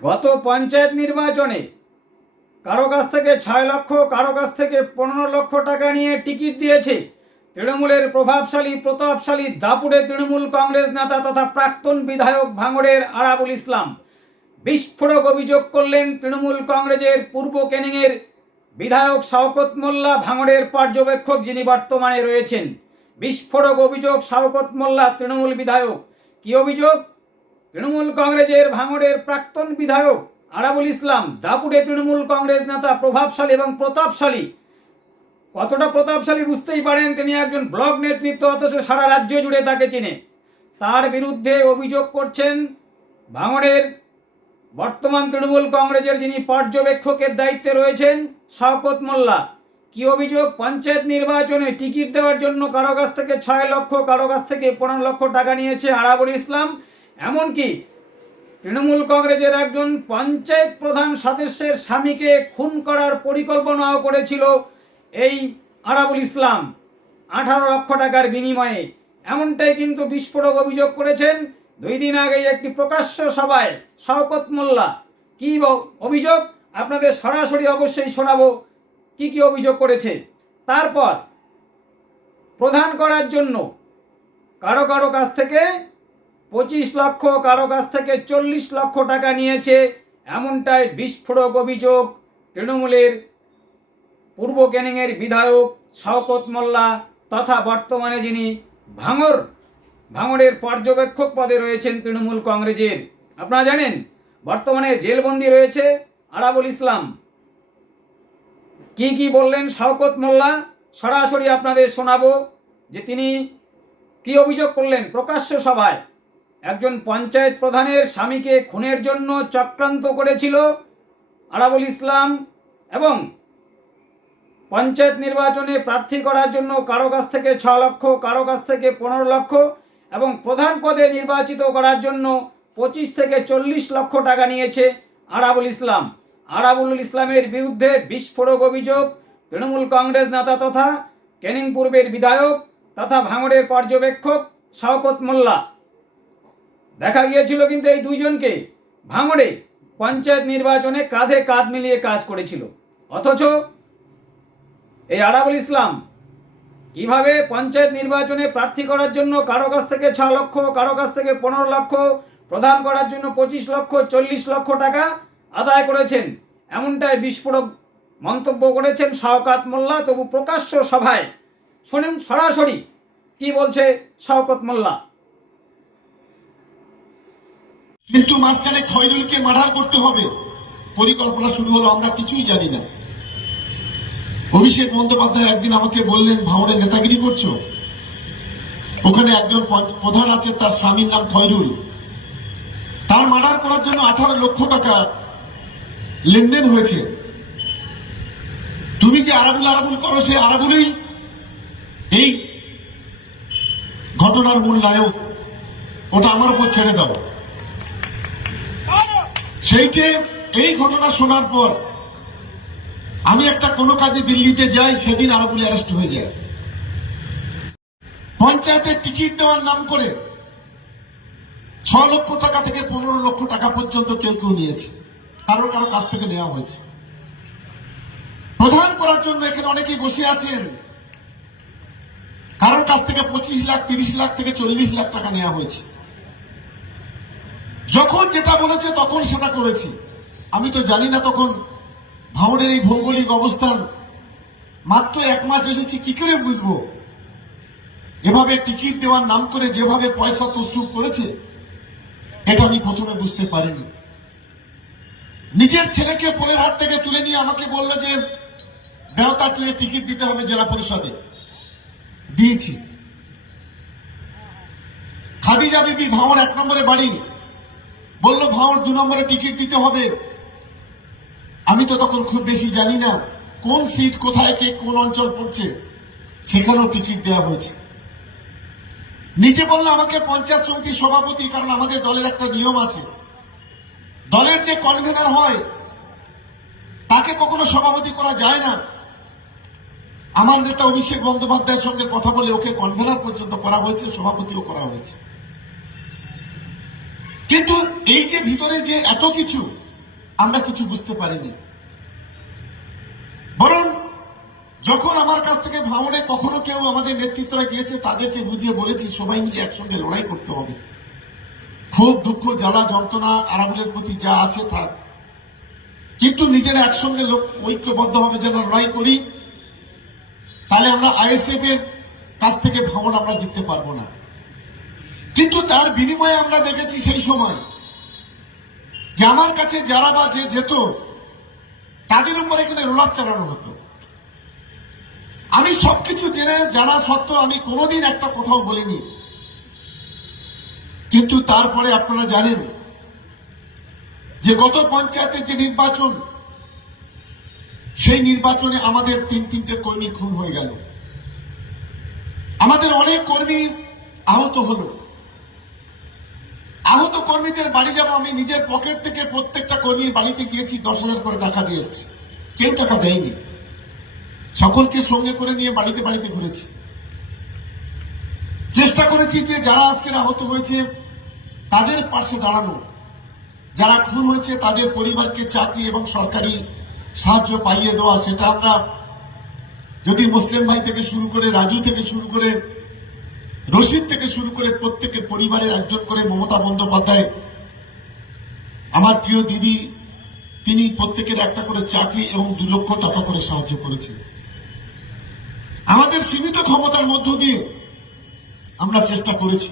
গত পঞ্চায়েত নির্বাচনে কারও কাছ থেকে ছয় লক্ষ, কারও কাছ থেকে পনেরো লক্ষ টাকা নিয়ে টিকিট দিয়েছে তৃণমূলের প্রভাবশালী, প্রতাপশালী দাপুরে তৃণমূল কংগ্রেস নেতা তথা প্রাক্তন বিধায়ক ভাঙড়ের আরাবুল ইসলাম। বিস্ফোরক অভিযোগ করলেন তৃণমূল কংগ্রেসের পূর্ব ক্যানিংয়ের বিধায়ক শওকত মোল্লা ভাঙড়ের পর্যবেক্ষক যিনি বর্তমানে রয়েছেন। বিস্ফোরক অভিযোগ শওকত মোল্লা তৃণমূল বিধায়ক। কি অভিযোগ? তৃণমূল কংগ্রেসের ভাঙড়ের প্রাক্তন বিধায়ক আরাবুল ইসলাম দাপুরে তৃণমূল কংগ্রেস নেতা প্রভাবশালী এবং প্রতাপশালী। কতটা প্রতাপশালী বুঝতেই পারেন তিনি একজন ব্লক নেতৃত্ব, অথচ সারা রাজ্য জুড়ে তাকে চিনে। তার বিরুদ্ধে অভিযোগ করছেন ভাঙড়ের বর্তমান তৃণমূল কংগ্রেসের যিনি পর্যবেক্ষকের দায়িত্বে রয়েছেন শওকত মোল্লা। কি অভিযোগ? পঞ্চায়েত নির্বাচনে টিকিট দেওয়ার জন্য কারও কাছ থেকে ছয় লক্ষ, কারও কাছ থেকে পনেরো লক্ষ টাকা নিয়েছে আরাবুল ইসলাম। এমনকি তৃণমূল কংগ্রেসের একজন পঞ্চায়েত প্রধান সদস্যের স্বামীকে খুন করার পরিকল্পনাও করেছিল এই আরাবুল ইসলাম। আঠারো লক্ষ টাকার বিনিময়ে। এমনটাই কিন্তু বিস্ফোরক অভিযোগ করেছেন দুই দিন আগেই একটি প্রকাশ্য সভায় শওকত মোল্লা। কি অভিযোগ? আপনাদের সরাসরি অবশ্যই শোনাবো কি কি অভিযোগ করেছে। তারপর প্রধান করার জন্য কারও কারও কাছ থেকে পঁচিশ লক্ষ কারও কাছ থেকে চল্লিশ লক্ষ টাকা নিয়েছে, এমনটাই বিস্ফোরক অভিযোগ তৃণমূলের পূর্ব ক্যানিংয়ের বিধায়ক শওকত মোল্লা তথা বর্তমানে যিনি ভাঙর ভাঙড়ের পর্যবেক্ষক পদে রয়েছেন তৃণমূল কংগ্রেসের। আপনারা জানেন, বর্তমানে জেলবন্দি রয়েছে আরাবুল ইসলাম। কি কি বললেন শওকত মোল্লা? সরাসরি আপনাদের শোনাবো যে তিনি কি অভিযোগ করলেন প্রকাশ্য সভায়? একজন পঞ্চায়েত প্রধানের স্বামীকে খুনের জন্য চক্রান্ত করেছিল আরাবুল ইসলাম এবং পঞ্চায়েত নির্বাচনে প্রার্থী করার জন্য কারও কাছ থেকে ছ লক্ষ, কারও কাছ থেকে পনেরো লক্ষ এবং প্রধান পদে নির্বাচিত করার জন্য পঁচিশ থেকে চল্লিশ লক্ষ টাকা নিয়েছে আরাবুল ইসলাম। আরাবুল ইসলামের বিরুদ্ধে বিস্ফোরক অভিযোগ, তৃণমূল কংগ্রেস নেতা তথা ক্যানিং পূর্বের বিধায়ক তথা ভাঙড়ের পর্যবেক্ষক শওকত মোল্লা। দেখা গিয়েছিল কিন্তু এই দুইজনকে ভাঙড়ে পঞ্চায়েত নির্বাচনে কাঁধে কাঁধ মিলিয়ে কাজ করেছিল। অথচ এই আরাবুল ইসলাম কীভাবে পঞ্চায়েত নির্বাচনে প্রার্থী করার জন্য কারও কাছ থেকে ছ লক্ষ, কারও কাছ থেকে পনেরো লক্ষ, প্রদান করার জন্য পঁচিশ লক্ষ, চল্লিশ লক্ষ টাকা আদায় করেছেন, এমনটাই বিস্ফোরক মন্তব্য করেছেন শওকাত মোল্লা। তবু প্রকাশ্য সভায় শোনেন সরাসরি কি বলছে শওকত মোল্লা। কিন্তু মাঝখানে খয়রুলকে মার্ডার করতে হবে। পরিকল্পনা শুরু হলো, আমরা কিছুই জানি না। অভিষেক বন্দ্যোপাধ্যায় একদিন আমাকে বললেন ভাঙড়ে নেতাগিরি করছ? ওখানে একজন প্রধান আছে, তার স্বামীর নাম খয়রুল। তার মার্ডার করার জন্য আঠারো লক্ষ টাকা লেনদেন হয়েছে। তুমি যে আরাবুল আরাবুল করো সে আরাবুলেই? এই ঘটনার মূল নায়ক ওটা আমার উপর ছেড়ে দাও। সেইটে এই ঘটনা শোনার পর আমি একটা কোনো কাজে দিল্লিতে যাই, সেদিন আরবুল অ্যারেস্ট হয়ে যায়। পঞ্চায়েতের টিকিট দেওয়ার নাম করে ছ লক্ষ টাকা থেকে পনেরো লক্ষ টাকা পর্যন্ত কেউ কেউ নিয়েছে। কারও কারও কাছ থেকে নেওয়া হয়েছে। প্রধান করার জন্য এখানে অনেকেই বসে আছেন। কারোর কাছ থেকে পঁচিশ লাখ, তিরিশ লাখ থেকে চল্লিশ লাখ টাকা নেওয়া হয়েছে। যখন যেটা বলেছে তখন সেটা করেছি। আমি তো জানি না তখন ভাঙড়ের এই ভৌগোলিক অবস্থান। মাত্র এক মাস এসেছি, কি করে বুঝব? এভাবে টিকিট দেওয়ার নাম করে যেভাবে পয়সা তসরুপ করেছে, এটা আমি প্রথমে বুঝতে পারিনি। নিজের ছেলেকে পরের হাট থেকে তুলে নিয়ে আমাকে বলল যে দেওতা টুয়ে টিকিট দিতে হবে জেলা পরিষদে। দিয়েছি। খাদিজা বিবি ভাঙড় এক নম্বরে বাড়ি। বলল ভাঁড় দু নম্বরে টিকিট দিতে হবে। আমি তো তখন খুব বেশি জানি না কোন সিট কোথায় কে কোন অঞ্চল পড়ছে, সেখানেও টিকিট দেওয়া হয়েছে। নিজে বলল, আমাকে পঞ্চায়েত সমিতির সভাপতি, কারণ আমাদের দলের একটা নিয়ম আছে। দলের যে কনভেনার হয়, তাকে কখনো সভাপতি করা যায় না। আমার নেতা অভিষেক বন্দ্যোপাধ্যায়ের সঙ্গে কথা বলে ওকে কনভেনার পর্যন্ত করা হয়েছে, সভাপতিও করা হয়েছে। কিন্তু এই যে ভিতরে যে এত কিছু, আমরা কিছু বুঝতে পারিনি। বরং যখন আমার কাছ থেকে ভাঙনে কখনো কেউ আমাদের নেতৃত্বরা গিয়েছে, তাদেরকে বুঝিয়ে বলেছি, সবাই মিলে একসঙ্গে লড়াই করতে হবে। খুব দুঃখ, জ্বালা, যন্ত্রণা আরামুলের প্রতি যা আছে থাক কিন্তু নিজেরা একসঙ্গে লোক ঐক্যবদ্ধভাবে যেন লড়াই করি, তাহলে আমরা আইএসএফ এর কাছ থেকে ভাঙন আমরা জিততে পারব না। কিন্তু তার বিনিময়ে আমরা দেখেছি সেই সময় যে আমার কাছে যারা বা যে যেত, তাদের উপর এখানে রোলার চালানো হতো। আমি সবকিছু জেনে, জানা সত্ত্বেও আমি কোনোদিন একটা কথাও বলিনি। কিন্তু তারপরে আপনারা জানেন যে গত পঞ্চায়েতের যে নির্বাচন, সেই নির্বাচনে আমাদের তিন তিনটে কর্মী খুন হয়ে গেল। আমাদের অনেক কর্মী আহত হলো। আহত কর্মীদের বাড়ি যাব, আমি নিজের পকেট থেকে প্রত্যেকটা কর্মীর বাড়িতে গিয়েছি, দশ হাজার করে টাকা দিয়ে এসেছি। কেউ টাকা দেয়নি। সকলকে সঙ্গে করে নিয়ে বাড়িতে বাড়িতে ঘুরেছি। চেষ্টা করেছি যে যারা আজকের আহত হয়েছে, তাদের পাশে দাঁড়ানো। যারা খুন হয়েছে, তাদের পরিবারকে চাকরি এবং সরকারি সাহায্য পাইয়ে দেওয়া, সেটা আমরা যদি মুসলিম ভাই থেকে শুরু করে, রাজু থেকে শুরু করে রশিদ থেকে শুরু করে প্রত্যেকের পরিবারের একজন করে মমতা বন্দ্যোপাধ্যায়, আমার প্রিয় দিদি, তিনি প্রত্যেকের একটা করে চাকরি এবং দু লক্ষ টাকা করে সাহায্য করেছেন আমাদের সীমিত ক্ষমতার মধ্য দিয়ে আমরা চেষ্টা করেছি।